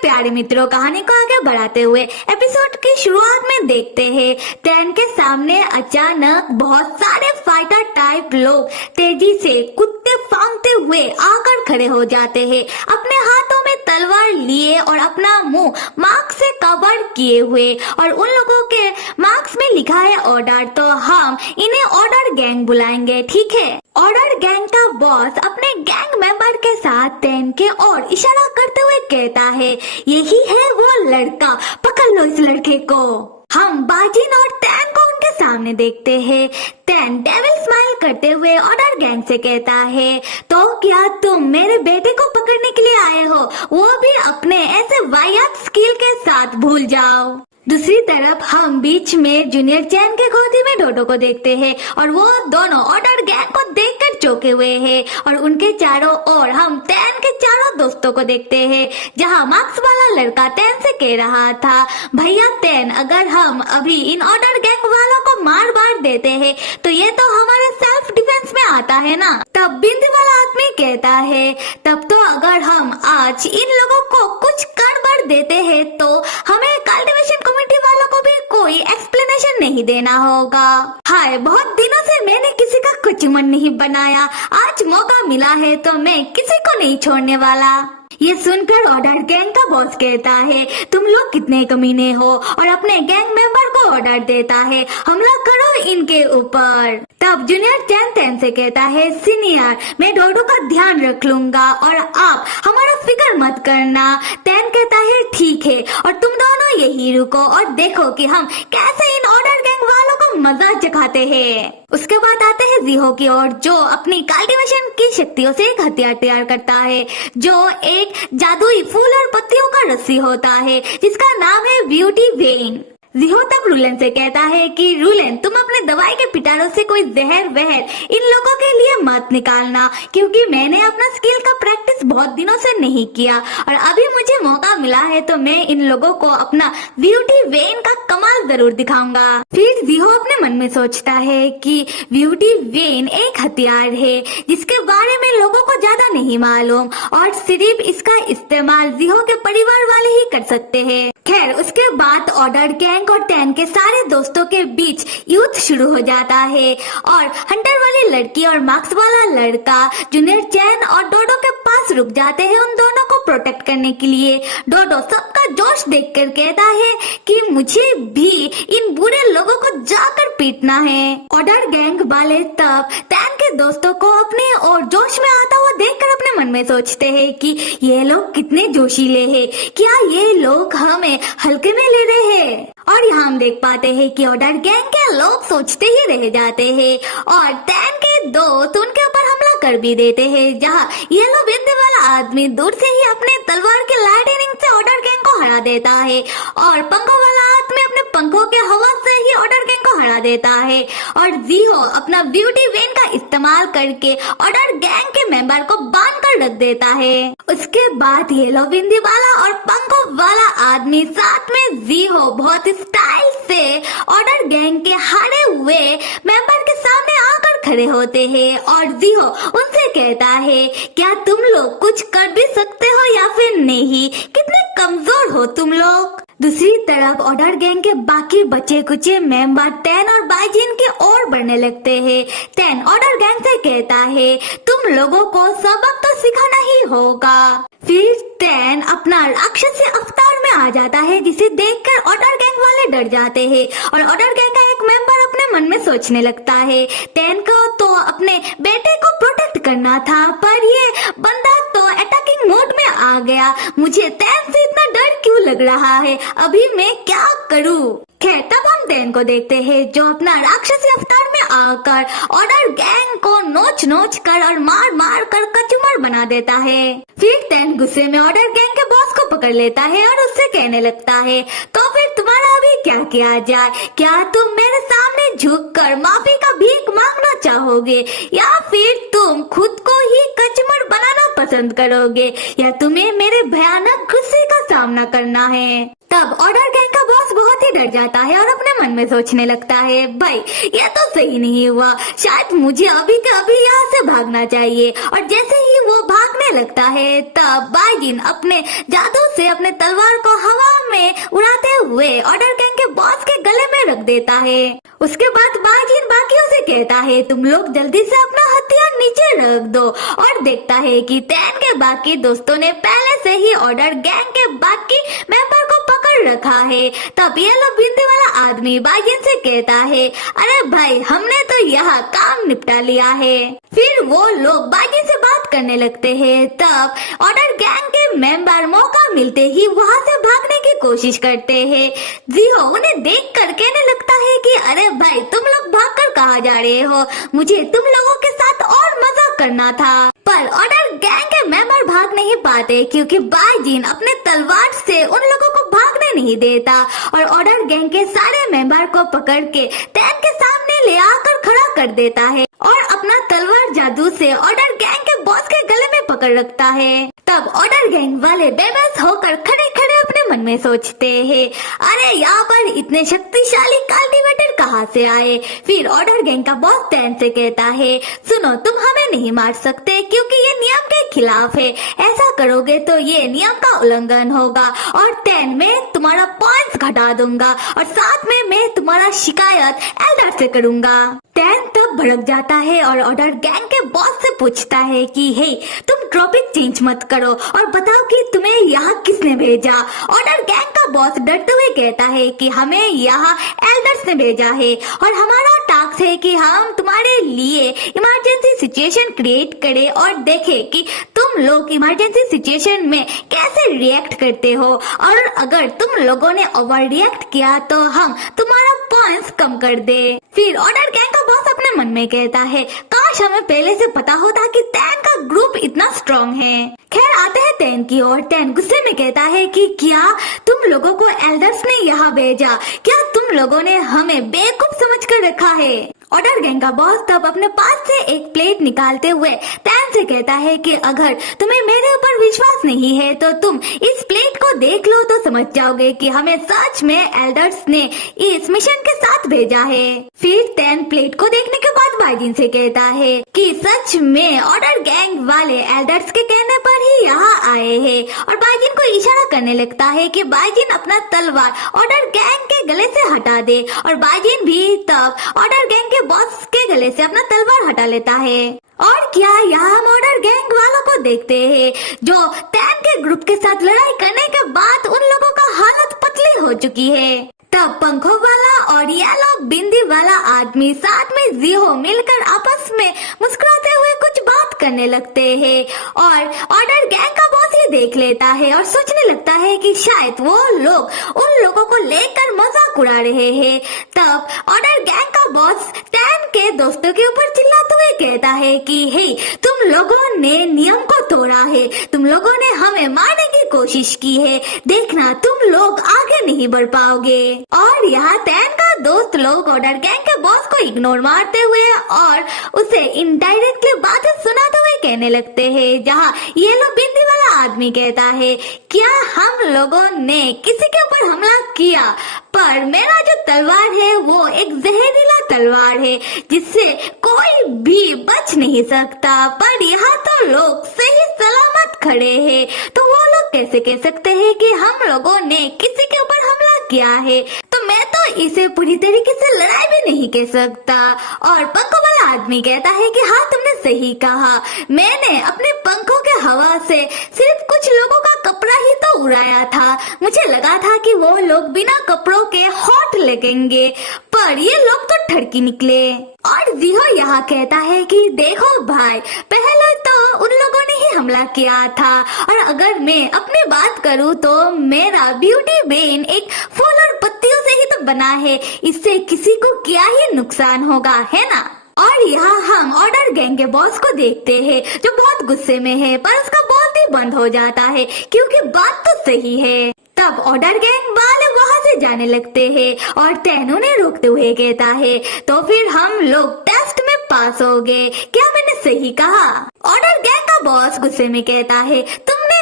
प्यारे मित्रों, कहानी को आगे बढ़ाते हुए एपिसोड की शुरुआत में देखते हैं टैन के सामने अचानक बहुत सारे फाइटर टाइप लोग तेजी से कुत्ते फांगते हुए आकर खड़े हो जाते हैं, अपने हाथों में तलवार लिए और अपना मुंह मास्क से कवर किए हुए। और उन लोगों के मास्क में लिखा है ऑर्डर, तो हम इन्हें ऑर्डर गैंग बुलाएंगे, ठीक है। ऑर्डर गैंग का बॉस अपने गैंग मेंबर के साथ टैन के और इशारा करते हुए कहता है, यही है वो लड़का, पकड़ लो इस लड़के को। हम बाजिन और टैन को उनके सामने देखते हैं। टैन डेविल स्माइल करते हुए ऑर्डर गैंग से कहता है, तो क्या तुम मेरे बेटे को पकड़ने के लिए आए हो, वो भी अपने ऐसे वाहियात स्किल के साथ, भूल जाओ। दूसरी तरफ हम बीच में जूनियर चैन के गोदी में डोडो को देखते हैं और वो दोनों ऑर्डर गैंग को देखकर चौंके हुए हैं। और उनके चारों ओर हम टैन के चारों दोस्तों को देखते हैं, जहां मार्क्स वाला लड़का टैन से कह रहा था, भैया टैन, अगर हम अभी इन ऑर्डर गैंग वालों को मार देते हैं तो ये तो हमारे सेल्फ डिफेंस में आता है ना। तब बिंदी वाला आदमी कहता है, तब तो अगर हम आज इन लोगों को कुछ गड़बड़ देते हैं तो हमें कल्टीवेशन कमेटी वालों को भी कोई एक्सप्लेनेशन नहीं देना होगा। हाय, बहुत दिनों से मैंने किसी का कुछ मन नहीं बनाया, आज मौका मिला है तो मैं किसी को नहीं छोड़ने वाला। ये सुनकर ऑर्डर गैंग का बॉस कहता है, तुम लोग कितने कमीने हो, और अपने गैंग मेंबर को ऑर्डर देता है, हमला करो इनके ऊपर। तब जूनियर चैन टैन से कहता है, सीनियर, मैं डोडो का ध्यान रख लूंगा और आप हमारा फिक्र मत करना। टैन कहता है, ठीक है, और तुम दोनों यही रुको और देखो कि हम कैसे इन ऑर्डर गैंग वालों को मजा चखाते हैं। उसके बाद आते हैं जीहो की ओर, जो अपनी कल्टीवेशन की शक्तियों से एक हथियार तैयार करता है, जो एक जादुई फूल और पत्तियों का रस्सी होता है, जिसका नाम है ब्यूटी वेन। जीहो तब रूलन से कहता है कि रूलन, तुम अपने दवाई के पिटारों से कोई जहर वहर इन लोगों के लिए मत निकालना, क्योंकि मैंने अपना स्किल का प्रैक्टिस बहुत दिनों से नहीं किया और अभी मुझे मौका मिला है तो मैं इन लोगों को अपना ब्यूटी वेन का कमाल जरूर दिखाऊंगा। फिर जीहो अपने मन में सोचता है कि ब्यूटी वेन एक हथियार है जिसके बारे में लोगों को ज्यादा नहीं मालूम और सिर्फ इसका इस्तेमाल जीहो के परिवार वाले ही कर सकते हैं। खैर, उसके बाद ऑर्डर गैंग और टैन के सारे दोस्तों के बीच युद्ध शुरू हो जाता है और हंटर वाली लड़की और मार्क्स वाला लड़का जूनियर चैन और डोडो के पास रुक जाते हैं उन दोनों को प्रोटेक्ट करने के लिए। डोडो सबका जोश देखकर कहता है कि मुझे भी इन बुरे लोगों को जाकर पीटना है। ऑर्डर गैंग वाले तब टैन के दोस्तों को अपने और जोश में आता हुआ देखकर अपने मन में सोचते हैं कि ये लोग कितने जोशीले हैं, क्या ये लोग हमें हल्के में ले रहे हैं। और यहाँ हम देख पाते हैं कि ऑर्डर गैंग के लोग सोचते ही रह जाते हैं और टैन के दोस्त उनके ऊपर हमला कर भी देते हैं, जहाँ येलो बिंदी वाला आदमी दूर से ही अपने तलवार के लाइटनिंग से ऑर्डर गैंग को हरा देता है और पंखों वाला आदमी अपने पंखों के हवा से ही ऑर्डर गैंग को हरा देता है। और जीहो अपना ब्यूटी वेन का इस्तेमाल करके ऑर्डर गैंग के मेंबर को बांध कर रख देता है। उसके बाद येलो बिंदी वाला और पंखों वाला आदमी साथ में जीहो बहुत स्टाइल से ऑर्डर गैंग के हारे हुए मेंबर के सामने आकर खड़े होते हैं और जीहो उनसे कहता है, क्या तुम लोग कुछ कर भी सकते हो या फिर नहीं, कितने कमजोर हो तुम लोग। दूसरी तरफ ऑर्डर गैंग के बाकी बचे कुचे मेंबर टैन और बाइजिन की ओर बढ़ने लगते हैं। टैन ऑर्डर गैंग से कहता है, तुम लोगों को सबक तो सिखाना ही होगा। फिर टैन अपना राक्षसी अवतार में आ जाता है, जिसे देखकर ऑर्डर गैंग वाले डर जाते हैं और ऑर्डर गैंग का एक मेंबर अपने मन में सोचने लगता है, टैन को तो अपने बेटे को प्रोटेक्ट करना था, पर ये बंदा तो अटैकिंग मोड में आ गया, मुझे टैन से इतना डर क्यों लग रहा है, अभी मैं क्या करूं। खैर, तब हम टैन को देखते हैं जो अपना राक्षसी अवतार में आकर ऑर्डर गैंग को नोच कर और मार कर कचूमर बना देता है। फिर टैन गुस्से में ऑर्डर गैंग के बॉस को पकड़ लेता है और उससे कहने लगता है, तो फिर तुम्हारा अभी क्या किया जाए, क्या तुम मेरे सामने झुककर माफी का भीख मांगना चाहोगे या फिर तुम खुद को ही कचूमर बनाना पसंद करोगे या तुम्हें मेरे भयानक गुस्से का सामना करना है। तब ऑर्डर गैंग का बॉस बहुत ही डर जाता है और अपने मन में सोचने लगता है, भाई ये तो सही नहीं हुआ, शायद मुझे अभी के अभी यहाँ से भागना चाहिए। और जैसे ही वो भागने लगता है। तब बाइजिन अपने जादू से अपने तलवार को हवा में उड़ाते हुए ऑर्डर गैंग के बॉस के गले में रख देता है। उसके बाद बाइजिन बाकियों से कहता है तुम लोग जल्दी से अपना हथियार नीचे रख दो, और देखता है कि टैन के बाकी दोस्तों ने पहले से ही ऑर्डर गैंग के बाकी मेंबर को पकड़ रखा है। तब येलो बिंदी वाला आदमी बाइजिन से कहता है अरे भाई हमने तो यहाँ काम निपटा लिया है। फिर वो लोग बाइजिन से बात करने लगते हैं। तब ऑर्डर गैंग के मेंबर मौका मिलते ही वहाँ से भागने की कोशिश करते हैं। जीहो उन्हें देख कर कहने लगता है कि अरे भाई तुम लोग भागकर कहाँ जा रहे हो, मुझे तुम लोगों के साथ और मजा करना था। पर ऑर्डर गैंग के मेंबर भाग नहीं पाते क्योंकि बाइजिन अपने तलवार से उन लोगों को भागने नहीं देता और ऑर्डर गैंग के सारे मेंबर को पकड़ के टैन के सामने ले आकर खड़ा कर देता है और अपना तलवार जादू से ऑर्डर गैंग के बॉस के गले में पकड़ रखता है। तब ऑर्डर गैंग वाले बेबस होकर खड़े खड़े अपने मन में सोचते हैं अरे यहाँ पर इतने शक्तिशाली कल्टीवेटर कहाँ से आए। फिर ऑर्डर गैंग का बॉस टैन से कहता है सुनो तुम हमें नहीं मार सकते क्योंकि ये नियम के खिलाफ है, ऐसा करोगे तो ये नियम का उल्लंघन होगा और टैन में तुम्हारा पॉइंट्स घटा दूंगा और साथ में मैं तुम्हारा शिकायत एल्डर से करूंगा। टैन तब भड़क जाता है और ऑर्डर गैंग के बॉस से पूछता है कि हे तुम टॉपिक चेंज मत करो और बताओ कि तुम्हें यहाँ किसने भेजा। ऑर्डर गैंग का बॉस डरते हुए कहता है कि हमें यहाँ एल्डर्स ने भेजा है और हमारा टास्क है कि हम तुम्हारे लिए इमरजेंसी सिचुएशन क्रिएट करें और देखें कि तुम लोग इमरजेंसी सिचुएशन में कैसे रिएक्ट करते हो और अगर तुम लोगों ने ओवर रिएक्ट किया तो हम तुम्हारा पॉइंट्स कम कर दे। फिर ऑर्डर गैंग का बॉस अपने मन में कहता है काश हमें पहले से पता होता कि टैन का ग्रुप इतना स्ट्रॉन्ग है। खैर आते हैं टैन की ओर। टैन गुस्से में कहता है कि क्या तुम लोगों को एल्डर्स ने यहाँ भेजा, क्या तुम लोगों ने हमें बेवकूफ समझ कर रखा है। ऑर्डर गैंग का बॉस तब अपने पास से एक प्लेट निकालते हुए टैन से कहता है कि अगर तुम्हें मेरे ऊपर विश्वास नहीं है तो तुम इस प्लेट को देख लो तो समझ जाओगे कि हमें सच में एल्डर्स ने इस मिशन के साथ भेजा है। फिर टैन प्लेट को देखने के बाद बाइजिन से कहता है कि सच में ऑर्डर गैंग वाले एल्डर्स के कहने पर ही यहाँ आए हैं और बाइजिन को इशारा करने लगता है कि बाइजिन अपना तलवार ऑर्डर गैंग के गले से हटा दे और बाइजिन भी तब ऑर्डर गैंग बॉस के गले से अपना तलवार हटा लेता है। और क्या यहाँ हम ऑर्डर गैंग वालों को देखते हैं जो टैन के ग्रुप के साथ लड़ाई करने के बाद उन लोगों का हालत पतली हो चुकी है। तब पंखों वाला और येलो बिंदी वाला आदमी साथ में जीहो मिलकर आपस में मुस्कुराते हुए कुछ बात करने लगते हैं और ऑर्डर गैंग का बॉस ये देख लेता है और सोचने लगता है कि शायद वो लोग उन लोगों को लेकर मजाक उड़ा रहे हैं। तब ऑर्डर गैंग का बॉस टैन के दोस्तों के ऊपर चिल्लाते हुए कहता है कि हे तुम लोगों ने नियम को तोड़ा है, तुम लोगों ने हमें मारने की कोशिश की है, देखना तुम लोग आगे नहीं बढ़ पाओगे। और यहाँ टैन का दोस्त लोग ऑर्डर गैंग के बॉस को इग्नोर मारते हुए और उसे इनडायरेक्टली बातें सुनाते हुए कहने लगते हैं, जहाँ येलो बिंदी वाला आदमी कहता है क्या हम लोगों ने किसी के ऊपर हमला किया, पर मेरा जो तलवार है वो एक जहरीला तलवार है जिससे कोई भी बच नहीं सकता, पर यहाँ तो लोग सही सलामत खड़े हैं, तो वो लोग कैसे कह सकते हैं कि हम लोगों ने किसी के ऊपर हमला किया है, तो मैं तो इसे पूरी तरीके से लड़ाई भी नहीं कह सकता। और पंखों वाला आदमी कहता है कि हाँ तुमने सही कहा, मैंने अपने पंखों के हवा से सिर्फ कुछ लोगों का कपड़ा ही तो उड़ाया था, मुझे लगा था कि वो लोग बिना कपड़ों के हॉट लगेंगे, पर ये लोग तो ठरकी निकले। और जीहो यहाँ कहता है कि देखो भाई पहले तो उन लोगों ने ही हमला किया था और अगर मैं अपनी बात करूँ तो मेरा ब्यूटी बेन एक फूल और पत्तियों से ही तो बना है, इससे किसी को क्या ही नुकसान होगा, है ना। और यहाँ हम ऑर्डर गैंग के बॉस को देखते हैं जो बहुत गुस्से में है, पर उसका बोलते ही बंद हो जाता है क्योंकि बात तो सही है। तब ऑर्डर गैंग वाले वहाँ से जाने लगते हैं और टैन उन्हें रोकते हुए कहता है तो फिर हम लोग टेस्ट में पास हो गए, क्या मैंने सही कहा। ऑर्डर गैंग का बॉस गुस्से में कहता है तुमने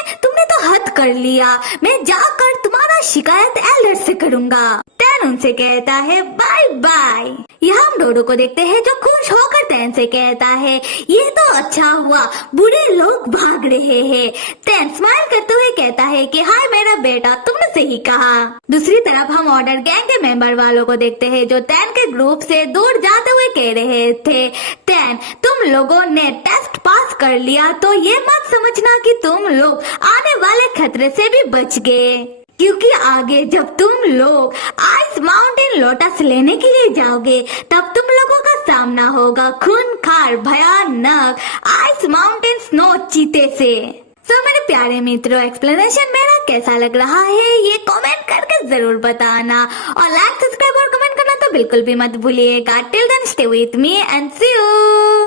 तो हद कर लिया, मैं जाकर तुम्हारा शिकायत एल्डर से करूंगा। टैन उनसे कहता है बाय बाय। यहाँ हम डोडो को देखते हैं जो खुश होकर टैन से कहता है ये तो अच्छा हुआ, बुरे लोग भाग रहे हैं। टैन स्माइल करते हुए कहता है कि हाय मेरा बेटा, तुमने सही कहा। दूसरी तरफ हम ऑर्डर गैंग के मेंबर वालों को देखते हैं जो टैन के ग्रुप से दूर जाते हुए कह रहे थे टैन तुम लोगों ने टेस्ट पास कर लिया तो ये मत समझना कि तुम लोग आने वाले खतरे से भी बच गए, क्योंकि आगे जब तुम लोग आइस माउंटेन लोटस लेने के लिए जाओगे तब तुम लोगों का सामना होगा खूंखार भयानक आइस माउंटेन स्नो चीते से। सो मेरे प्यारे मित्रों, एक्सप्लेनेशन मेरा कैसा लग रहा है ये कमेंट करके जरूर बताना और लाइक सब्सक्राइब और कमेंट करना तो बिल्कुल भी मत भूलिएगा। Till then stay with me and see you.